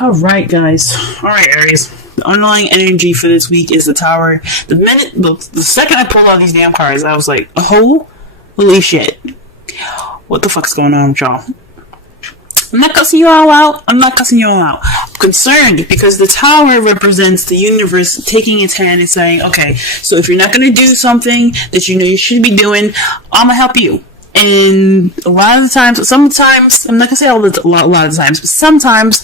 Alright, guys. Alright, Aries. The underlying energy for this week is the Tower. The second I pulled out these damn cards, I was like, oh, holy shit. What the fuck's going on with y'all? I'm not cussing you all out. I'm concerned because the Tower represents the universe taking its hand and saying, okay, so if you're not going to do something that you know you should be doing, I'm going to help you. And a lot of the times, sometimes, I'm not gonna say a lot of the times, but sometimes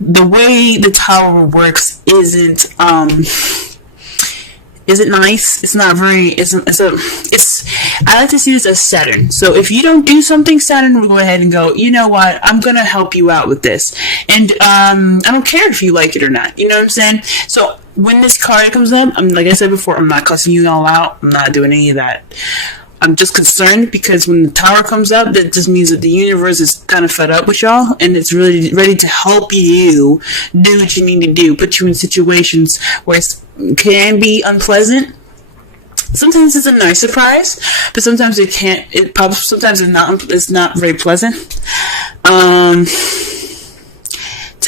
the way the Tower works isn't nice. It's not very, I like to see this as Saturn. So if you don't do something, Saturn will go ahead and go, you know what, I'm gonna help you out with this. And, I don't care if you like it or not. You know what I'm saying? So when this card comes up, like I said before, I'm not cussing you all out. I'm not doing any of that. I'm just concerned because when the Tower comes up, that just means that the universe is kind of fed up with y'all and it's really ready to help you do what you need to do, put you in situations where it can be unpleasant. Sometimes it's a nice surprise, but sometimes it can't. Sometimes it's not very pleasant. To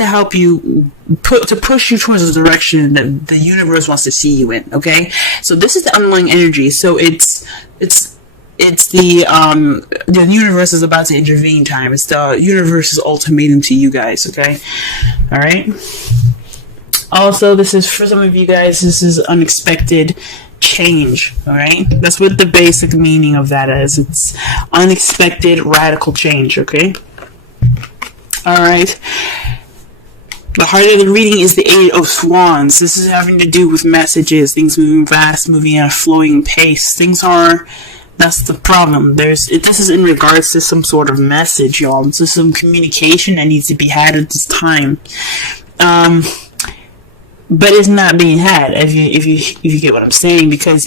help you to push you towards the direction that the universe wants to see you in. Okay, so this is the underlying energy. So it's the universe is about to intervene time. It's the universe's ultimatum to you guys. Okay, all right. Also, this is for some of you guys. This is unexpected change. All right, that's what the basic meaning of that is. It's unexpected radical change. Okay, all right. The heart of the reading is the Eight of Wands. This is having to do with messages, things moving fast, moving at a flowing pace. That's the problem. This is in regards to some sort of message, y'all. This is some communication that needs to be had at this time. But it's not being had, if you get what I'm saying, because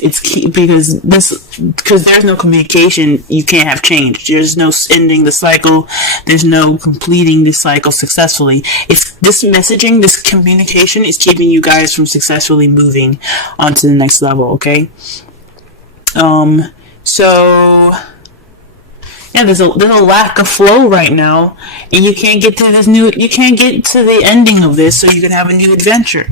there's no communication, you can't have change. There's no ending the cycle. There's no completing the cycle successfully. If this messaging, this communication is keeping you guys from successfully moving on to the next level, okay? So yeah, there's a lack of flow right now, and you can't get to the ending of this, so you can have a new adventure.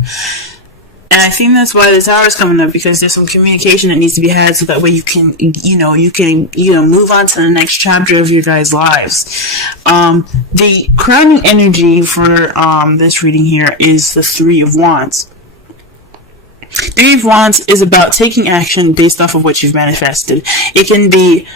And I think that's why the Tower is coming up, because there's some communication that needs to be had, so that way you can move on to the next chapter of your guys' lives. The crowning energy for this reading here is the Three of Wands. Three of Wands is about taking action based off of what you've manifested. It can be,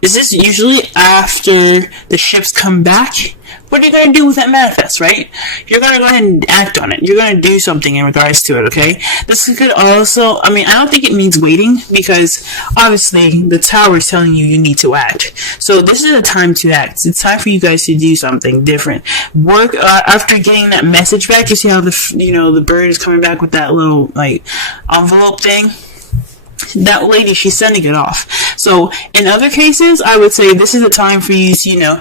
is this usually after the ships come back? What are you going to do with that manifest, right? You're going to go ahead and act on it. You're going to do something in regards to it, okay? This could also, I don't think it means waiting, because obviously the Tower is telling you need to act. So this is a time to act. It's time for you guys to do something different. Work, after getting that message back, you see how the bird is coming back with that little, envelope thing? That lady, she's sending it off. So in other cases, I would say this is a time for you to,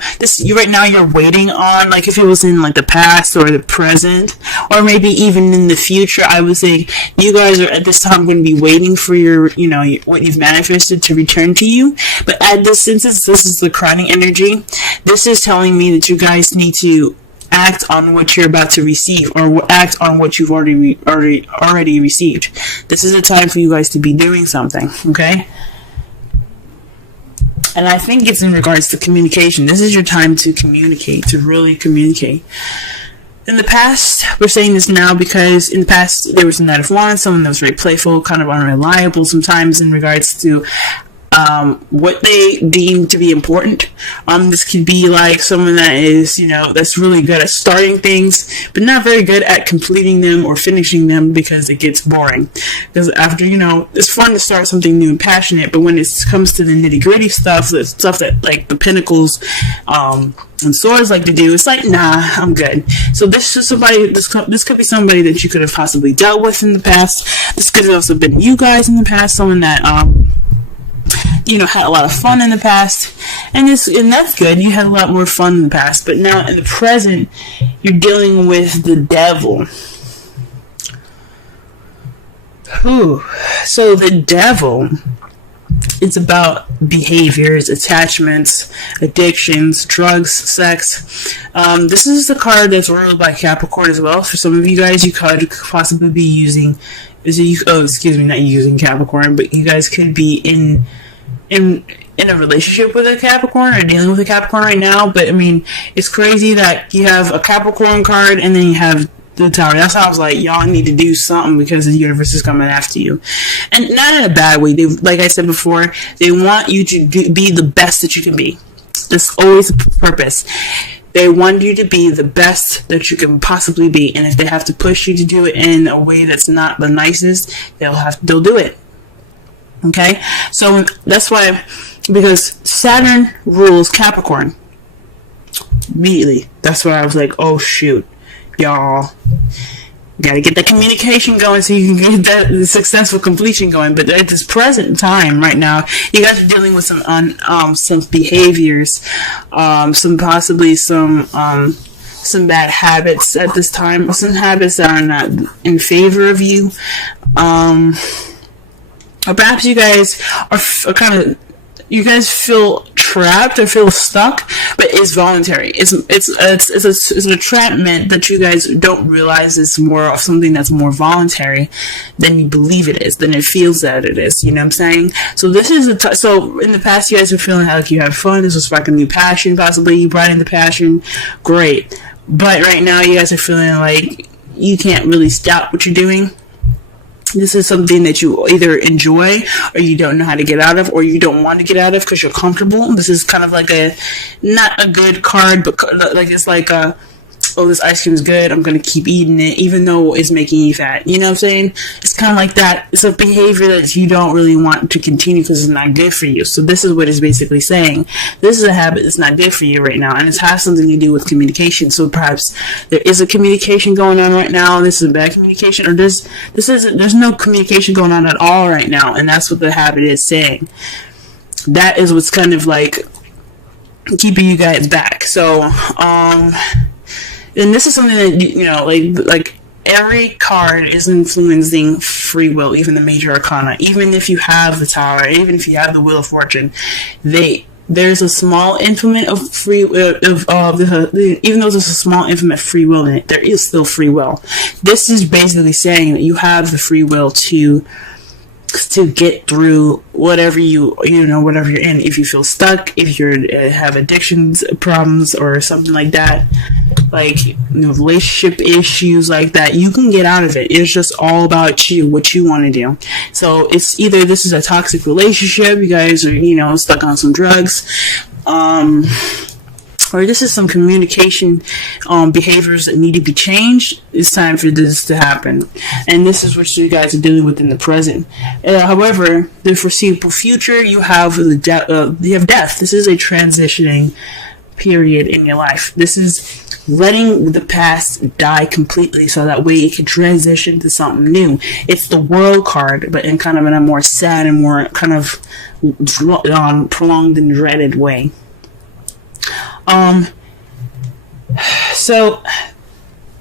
right now you're waiting on, if it was in the past or the present, or maybe even in the future, I would say you guys are at this time going to be waiting for your, what you've manifested to return to you. But since this is the crowning energy, this is telling me that you guys need to act on what you're about to receive, or act on what you've already received. This is a time for you guys to be doing something, okay? And I think it's in regards to communication. This is your time to communicate, to really communicate. In the past, we're saying this now because in the past there was a Knight of Wands, someone that was very playful, kind of unreliable sometimes in regards to what they deem to be important. This could be someone that is, that's really good at starting things, but not very good at completing them or finishing them, because it gets boring. Because after, it's fun to start something new and passionate, but when it comes to the nitty gritty stuff, the stuff that the Pentacles, and swords like to do, it's nah, I'm good. So this is somebody, this could be somebody that you could have possibly dealt with in the past. This could have also been you guys in the past, someone that, had a lot of fun in the past, and that's good. You had a lot more fun in the past, but now in the present, you're dealing with the devil. So the devil It's about behaviors, attachments, addictions, drugs, sex. This is the card that's ruled by Capricorn as well. For some of you guys, you could possibly be using, not using Capricorn, but you guys could be in a relationship with a Capricorn or dealing with a Capricorn right now. But I mean, it's crazy that you have a Capricorn card and then you have the Tower. That's how I was like, y'all need to do something because the universe is coming after you, and not in a bad way. They, like I said before, they want you to be the best that you can be. That's always the purpose. They want you to be the best that you can possibly be, and if they have to push you to do it in a way that's not the nicest, they'll do it. Okay, so that's why, because Saturn rules Capricorn. Immediately, that's why I was like, oh shoot. Y'all gotta get the communication going so you can get that successful completion going. But at this present time right now, you guys are dealing with some behaviors, some bad habits at this time, some habits that are not in favor of you, or perhaps you guys are kind of, you guys feel trapped or feel stuck, but it's voluntary. It's an entrapment that you guys don't realize is more of something that's more voluntary than you believe it is, than it feels that it is. You know what I'm saying? So this is so in the past, you guys are feeling like you had fun. This was like a new passion, possibly you brought in the passion. Great, but right now you guys are feeling like you can't really stop what you're doing. This is something that you either enjoy or you don't know how to get out of, or you don't want to get out of because you're comfortable. This is kind of like not a good card, but like it's like oh, this ice cream is good, I'm going to keep eating it, even though it's making you fat. You know what I'm saying? It's kind of like that. It's a behavior that you don't really want to continue because it's not good for you. So this is what it's basically saying. This is a habit that's not good for you right now, and it has something to do with communication. So perhaps there is a communication going on right now. This is a bad communication, or there's no communication going on at all right now, and that's what the habit is saying. That is what's kind of like keeping you guys back. So, and this is something that, you know, like every card is influencing free will, even the major arcana. Even if you have the Tower, even if you have the Wheel of Fortune, there's a small influence of free will, even though there's a small influence of free will in it, there is still free will. This is basically saying that you have the free will to get through whatever whatever you're in. If you feel stuck, if you have addictions problems or something like that, like, you know, relationship issues like that, you can get out of it. It's just all about you, what you want to do. So it's either this is a toxic relationship, you guys are, you know, stuck on some drugs, or this is some communication behaviors that need to be changed. It's time for this to happen, and this is what you guys are dealing with in the present. However, the foreseeable future, you have death. This is a transitioning period in your life. This is letting the past die completely so that way it can transition to something new. It's the World card, but in kind of a more sad and more kind of prolonged and dreaded way. So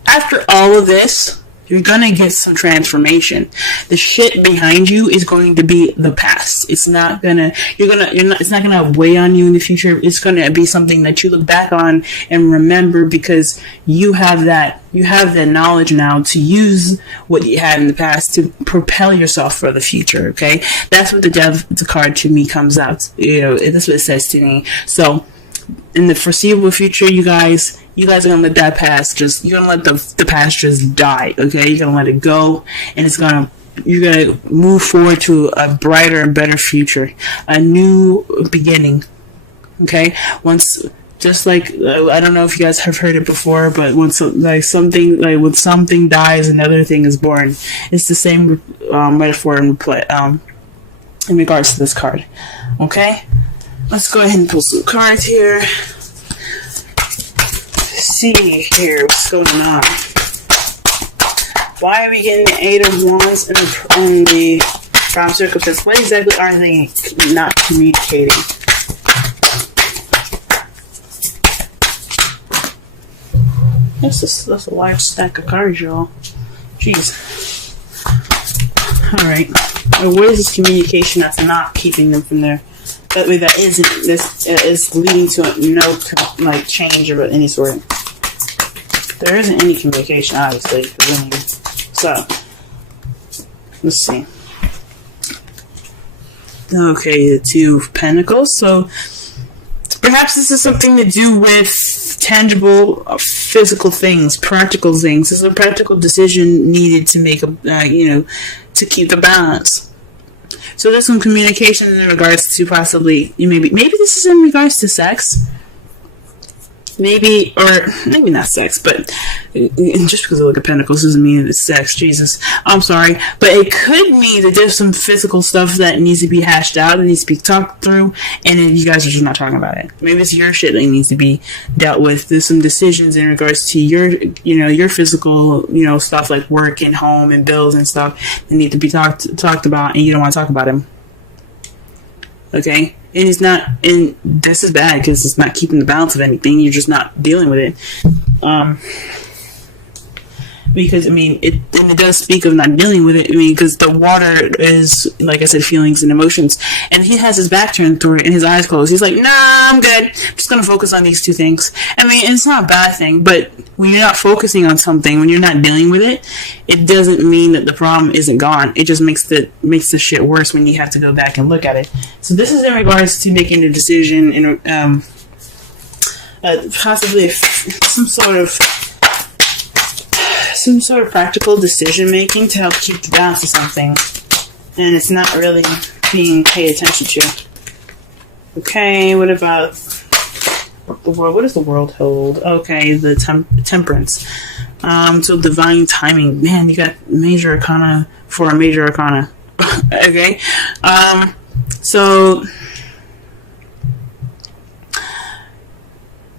after all of this, you're gonna get some transformation. The shit behind you is going to be the past. It's not gonna, it's not gonna weigh on you in the future. It's gonna be something that you look back on and remember, because you have that knowledge now to use what you had in the past to propel yourself for the future. Okay, that's what the card to me comes out. You know, that's what it says to me. So in the foreseeable future, you guys are gonna let that past you're gonna let the past just die. Okay, you're gonna let it go, and you're gonna move forward to a brighter and better future, a new beginning. Okay, just like, I don't know if you guys have heard it before, but when something dies, another thing is born. It's the same metaphor in regards to this card. Okay, let's go ahead and pull some cards here. See here what's going on. Why are we getting the Eight of Wands in the Prime Circumstance? What exactly are they not communicating? That's a large stack of cards, y'all. Jeez. Alright. Or what is this communication that's not keeping them from there? That way, that isn't, this is leading to no, like, change of any sort. There isn't any communication, obviously. So, let's see. Okay, the Two of Pentacles. So, perhaps this is something to do with tangible, physical things, practical things. There's a practical decision needed to make to keep the balance. So there's some communication in regards to possibly, maybe this is in regards to sex. Maybe not sex, but just because I look at pentacles doesn't mean it's sex. Jesus, I'm sorry, but it could mean that there's some physical stuff that needs to be hashed out, that needs to be talked through, and then you guys are just not talking about it. Maybe it's your shit that needs to be dealt with. There's some decisions in regards to your physical, stuff like work and home and bills and stuff that need to be talked about, and you don't want to talk about them. Okay. And it's not, and this is bad because it's not keeping the balance of anything. You're just not dealing with it. Because, it does speak of not dealing with it. Because the water is, like I said, feelings and emotions. And he has his back turned toward it and his eyes closed. He's like, nah, I'm good. I'm just going to focus on these two things. It's not a bad thing, but when you're not focusing on something, when you're not dealing with it, it doesn't mean that the problem isn't gone. It just makes the shit worse when you have to go back and look at it. So this is in regards to making a decision in, possibly some sort of practical decision making to help keep the balance of something, and it's not really being paid attention to. Okay, what about the world? What does the world hold? Okay, the temperance. So divine timing. Man, you got major arcana for a major arcana. Okay,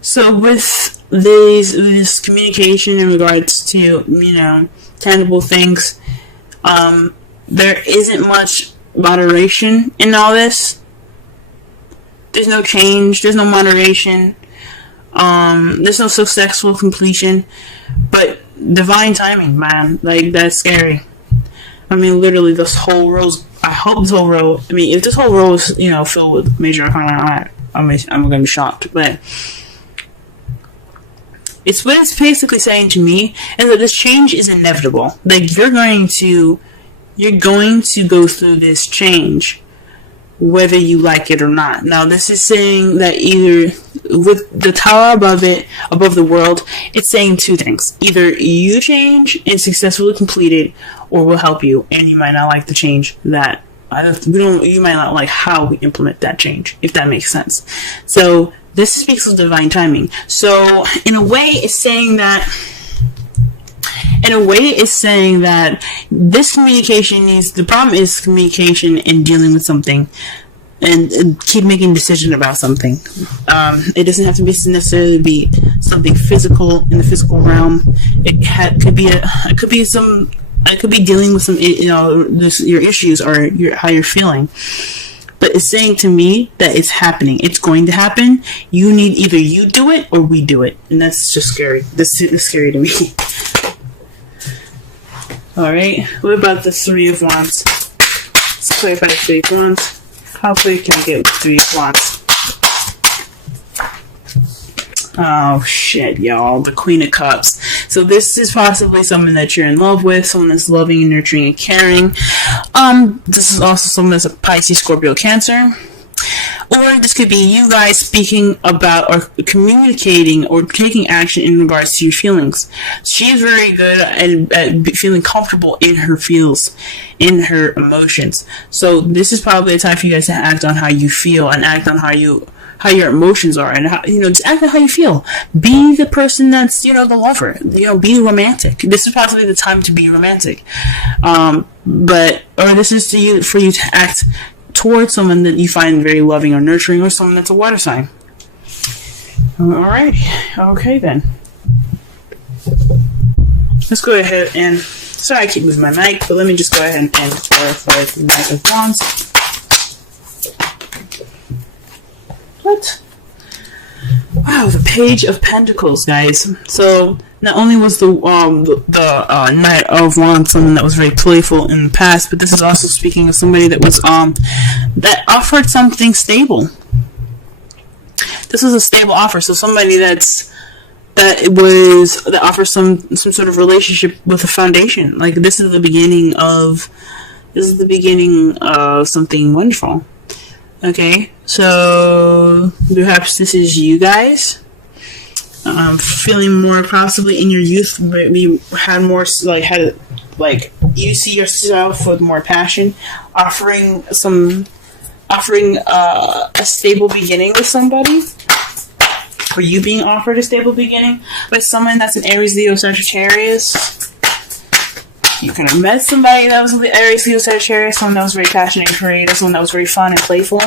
So with this communication in regards to, tangible things, there isn't much moderation in all this. There's no change, there's no moderation, there's no successful completion, but divine timing, man, like, that's scary. Literally, this whole row, if this whole row is, filled with major arcana, I'm gonna be shocked, but it's what it's basically saying to me is that this change is inevitable. Like, you're going to go through this change, whether you like it or not. Now, this is saying that either with the tower above the world, it's saying two things. Either you change and successfully complete it, or we'll help you, and you might not like the change that you might not like how we implement that change, if that makes sense. So this speaks of divine timing. So in a way, it's saying that this communication the problem is communication and dealing with something, and keep making decisions about something. It doesn't have to necessarily be something physical in the physical realm. It could be dealing with some, your issues or how you're feeling. But it's saying to me that it's happening. It's going to happen. Either you do it or we do it. And that's just scary. This is scary to me. Alright. What about the Three of Wands? Let's clarify the Three of Wands. How quick can I get with Three of Wands? Oh shit, y'all. The Queen of Cups. So this is possibly someone that you're in love with, someone that's loving and nurturing and caring. This is also someone that's a Pisces, Scorpio, Cancer. Or this could be you guys speaking about or communicating or taking action in regards to your feelings. She's very good at feeling comfortable in her feels, in her emotions. So this is probably a time for you guys to act on how you feel and act on how your emotions are, and how, just act on how you feel. Be the person that's, the lover. Be romantic. This is possibly the time to be romantic. Or this is for you to act towards someone that you find very loving or nurturing, or someone that's a water sign. Alright. Okay then. Let's go ahead and, sorry I keep moving my mic, but let me just go ahead and clarify the Knight of Wands. What? Wow, Wow, the Page of Pentacles, guys. So not only was the Knight of Wands someone that was very playful in the past, but this is also speaking of somebody that was that offered something stable. This was a stable offer, so somebody that offers some sort of relationship with a foundation. Like this is the beginning of something wonderful. Okay, so perhaps this is you guys. Feeling more possibly in your youth, you had more you see yourself with more passion, offering a stable beginning with somebody, or you being offered a stable beginning with someone that's an Aries, Leo, Sagittarius. You could have met somebody that was an Aries, Leo, Sagittarius, someone that was very passionate and creative, someone that was very fun and playful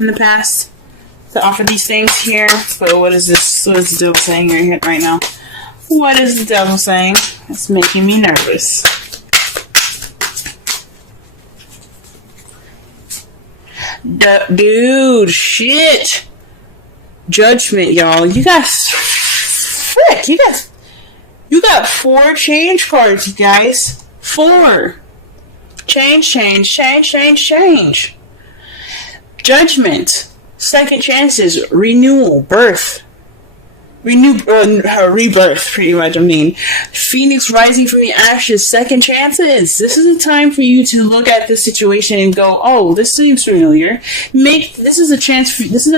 in the past to offer these things here. But what is this? What is the devil saying right now? What is the devil saying? It's making me nervous. Dude, shit. Judgment, y'all. You got 4 change cards, you guys. 4. Change. Judgment. Second chances. Renewal. Birth. Rebirth, pretty much. I mean, Phoenix rising from the ashes. Second chances. This is a time for you to look at the situation and go, "Oh, this seems familiar." This is a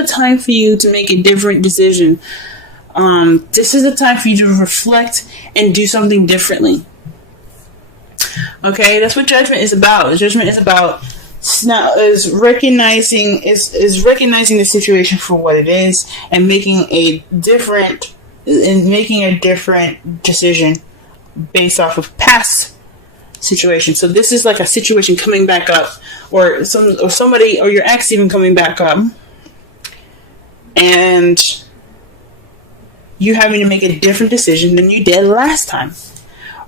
time for you to make a different decision. This is a time for you to reflect and do something differently. Okay, that's what judgment is about. Judgment is about recognizing the situation for what it is and making a different decision based off of past situations. So this is like a situation coming back up, or somebody or your ex even coming back up, and you having to make a different decision than you did last time,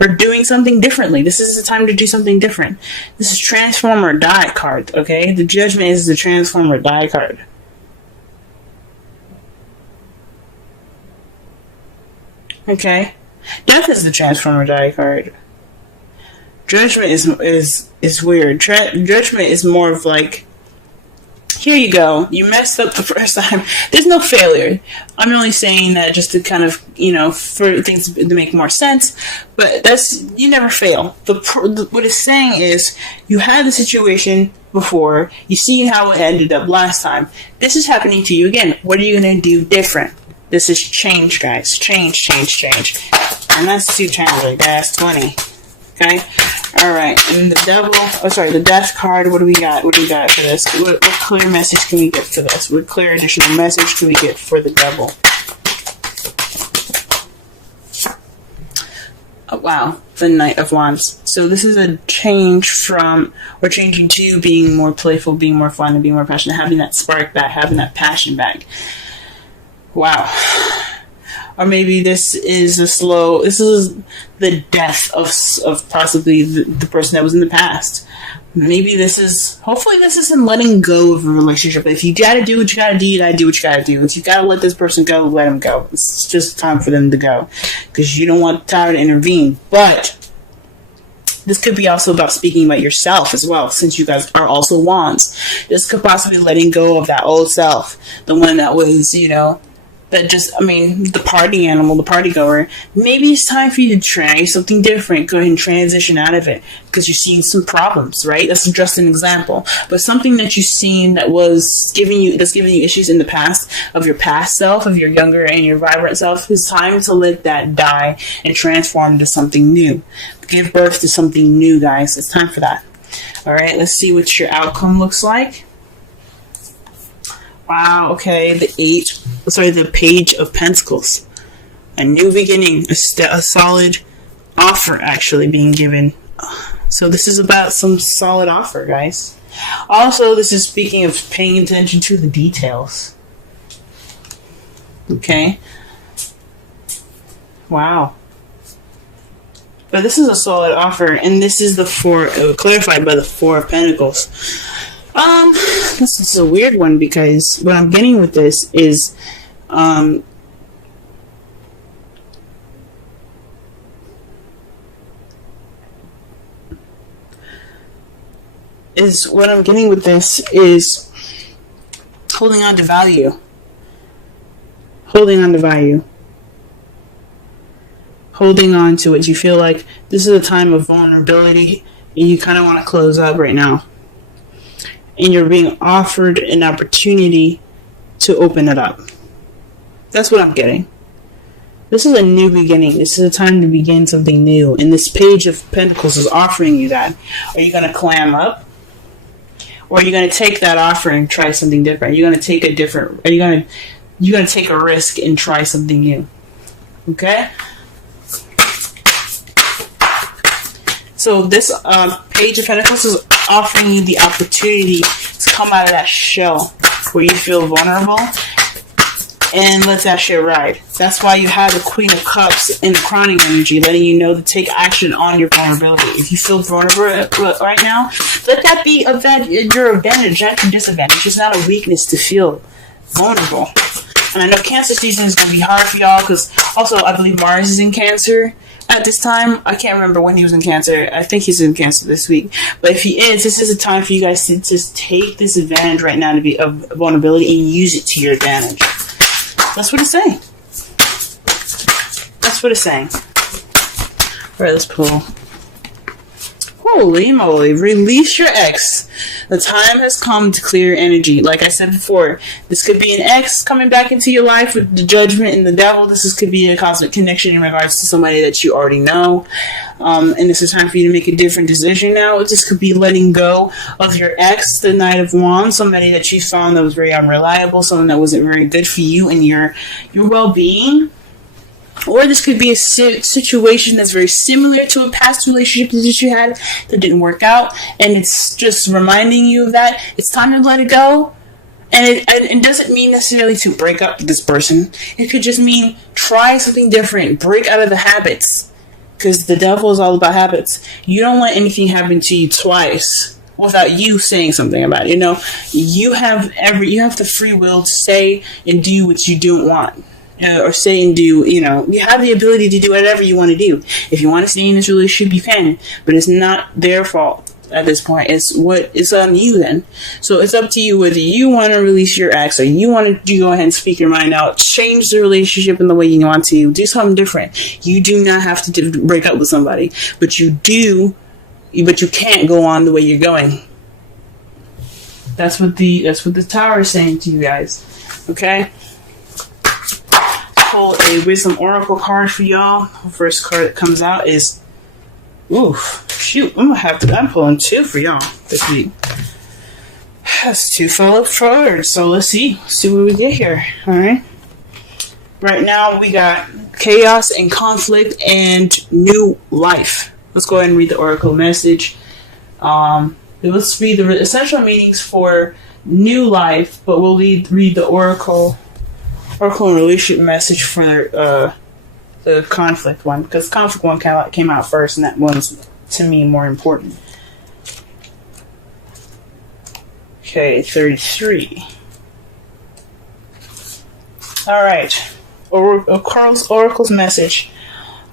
or doing something differently. This is the time to do something different. This is transform or die card, okay? The Judgment is the transform or die card. Okay? Death is the transform or die card. Judgment is weird. Judgment is more of like, here you go. You messed up the first time. There's no failure. I'm only saying that just to kind of, for things to make more sense. But you never fail. What it's saying is, you had the situation before. You see how it ended up last time. This is happening to you again. What are you going to do different? This is change, guys. Change. And that's 2 times like that's 20. Okay? Alright, and the death card, what do we got? What do we got for this? What clear message can we get for this? What clear additional message can we get for the devil? Oh, wow, the Knight of Wands. So this is a change we're changing to being more playful, being more fun, and being more passionate, having that spark back, having that passion back. Wow. Or maybe this is the death of possibly the person that was in the past. Maybe hopefully this isn't letting go of a relationship. If you gotta do what you gotta do, you gotta do what you gotta do. If you gotta let this person go, let them go. It's just time for them to go. Because you don't want time to intervene. But this could be also about speaking about yourself as well, since you guys are also wands. This could possibly be letting go of that old self. The one that was, the party animal, the party goer. Maybe it's time for you to try something different. Go ahead and transition out of it because you're seeing some problems, right? That's just an example. But something that you've seen that's giving you issues in the past, of your past self, of your younger and your vibrant self, it's time to let that die and transform into something new. Give birth to something new, guys. It's time for that. All right, let's see what your outcome looks like. Wow, okay, the Page of Pentacles. A new beginning, a solid offer actually being given. So this is about some solid offer, guys. Also, this is speaking of paying attention to the details. Okay. Wow. But this is a solid offer, and this is clarified by the 4 of Pentacles. This is a weird one because what I'm getting with this is, is what I'm getting with this is holding on to value. Holding on to value. Holding on to it. You feel like this is a time of vulnerability and you kind of want to close up right now. And you're being offered an opportunity to open it up. That's what I'm getting. This is a new beginning. This is a time to begin something new. And this Page of Pentacles is offering you that. Are you going to clam up? Or are you going to take that offer and try something different? Are you going to take a different... You're going to take a risk and try something new. Okay? So this Page of Pentacles is offering you the opportunity to come out of that shell where you feel vulnerable and let that shit ride. That's why you have the Queen of Cups in the crowning energy, letting you know to take action on your vulnerability. If you feel vulnerable right now, let that be your advantage, not your disadvantage. It's not a weakness to feel vulnerable. And I know Cancer season is going to be hard for y'all because also I believe Mars is in Cancer at this time. I can't remember when he was in Cancer. I think he's in Cancer this week. But if he is, this is a time for you guys to just take this advantage right now to be of vulnerability and use it to your advantage. That's what it's saying. That's what it's saying. Alright, let's pull. Holy moly. Release your ex. The time has come to clear energy. Like I said before, this could be an ex coming back into your life with the Judgment and the Devil. This could be a cosmic connection in regards to somebody that you already know. And this is time for you to make a different decision now. This could be letting go of your ex, the Knight of Wands, somebody that you found that was very unreliable, someone that wasn't very good for you and your well-being. Or this could be a situation that's very similar to a past relationship that you had that didn't work out. And it's just reminding you of that. It's time to let it go. And it doesn't mean necessarily to break up with this person. It could just mean try something different. Break out of the habits. Because the Devil is all about habits. You don't let anything happen to you twice without you saying something about it. You know, you have the free will to say and do what you don't want. Or say and do, you have the ability to do whatever you want to do. If you want to stay in this relationship, you can. But it's not their fault at this point. It's on you then. So it's up to you whether you want to release your ex or you want to go ahead and speak your mind out. Change the relationship in the way you want to. Do something different. You do not have to break up with somebody. But you can't go on the way you're going. That's what the Tower is saying to you guys. Okay? Pull a Wisdom Oracle card for y'all. The first card that comes out is, I'm pulling two for y'all this week. That's two fell forward. So let's see what we get here. All right. Right now we got chaos and conflict and new life. Let's go ahead and read the Oracle message. Let's read the essential meanings for new life, but we'll read the Oracle and relationship message for the conflict one, because conflict one came out first, and that one's to me more important. Okay, 33. All right, Oracle's message.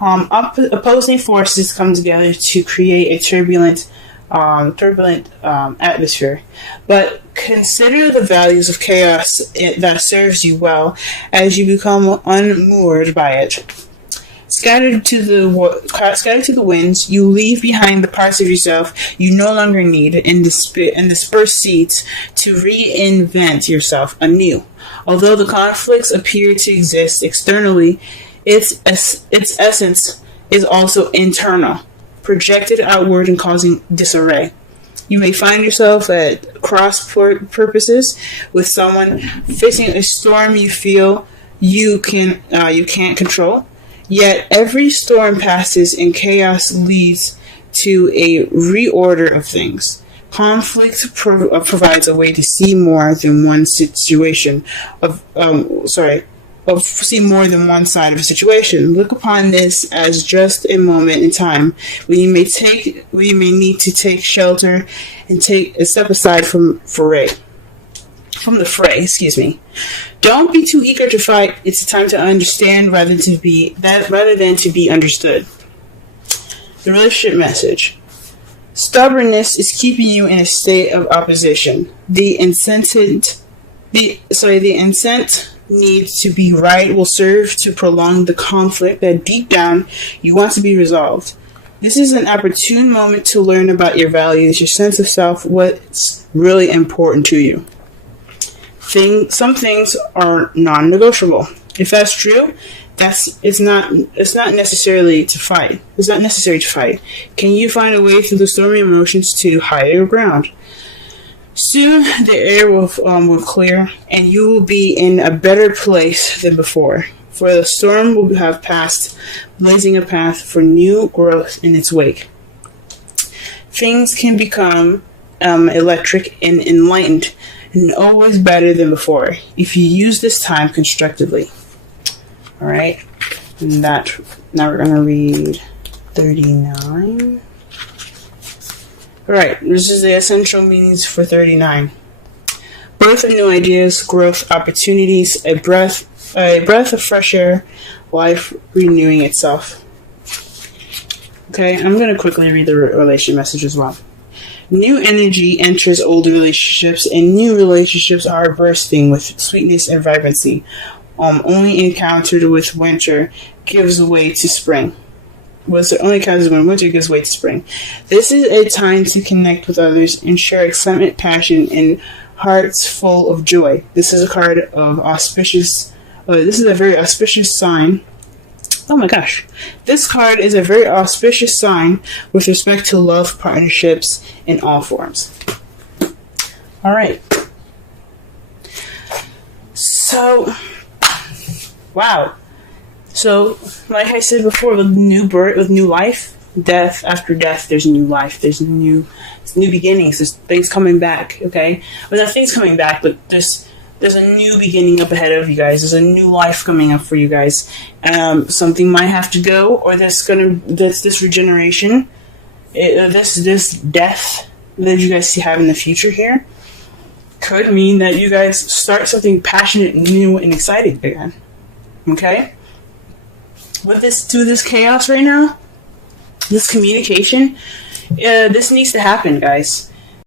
Opposing forces come together to create a turbulent atmosphere, but consider the values of chaos that serves you well as you become unmoored by it. Scattered to the winds, you leave behind the parts of yourself you no longer need and disperse seeds to reinvent yourself anew. Although the conflicts appear to exist externally, its essence is also internal, projected outward and causing disarray. You may find yourself at cross purposes with someone facing a storm you feel you can't control. Yet every storm passes and chaos leads to a reorder of things. Conflict provides a way to see more than one situation see more than one side of a situation. Look upon this as just a moment in time when you may need to take shelter and take a step aside from the fray. Don't be too eager to fight. It's a time to understand rather than to be understood. The relationship message. Stubbornness is keeping you in a state of opposition. The incent needs to be right will serve to prolong the conflict that deep down you want to be resolved. This is an opportune moment to learn about your values, your sense of self, what's really important to you. Some things are non-negotiable. If that's true, it's not necessarily to fight. It's not necessary to fight. Can you find a way through the stormy emotions to higher ground? Soon the air will clear, and you will be in a better place than before. For the storm will have passed, blazing a path for new growth in its wake. Things can become electric and enlightened, and always better than before, if you use this time constructively. Alright, and now we're going to read 39. Alright, this is the essential meanings for 39. Birth of new ideas, growth, opportunities, a breath of fresh air, life renewing itself. Okay, I'm going to quickly read the relation message as well. New energy enters old relationships, and new relationships are bursting with sweetness and vibrancy. Only encountered with winter gives way to spring. Only encounters when winter gives way to spring. This is a time to connect with others and share excitement, passion, and hearts full of joy. This is a card of auspicious. This is a very auspicious sign. Oh my gosh. This card is a very auspicious sign with respect to love, partnerships, in all forms. Alright. So, wow. So, like I said before, with new birth, with new life, death after death, there's new life. There's new beginnings. There's things coming back, okay? Well, not things coming back, but there's a new beginning up ahead of you guys. There's a new life coming up for you guys. Something might have to go, or this regeneration, this death that you guys have in the future here could mean that you guys start something passionate, new, and exciting again. Okay? With this chaos right now, this communication, this needs to happen, guys.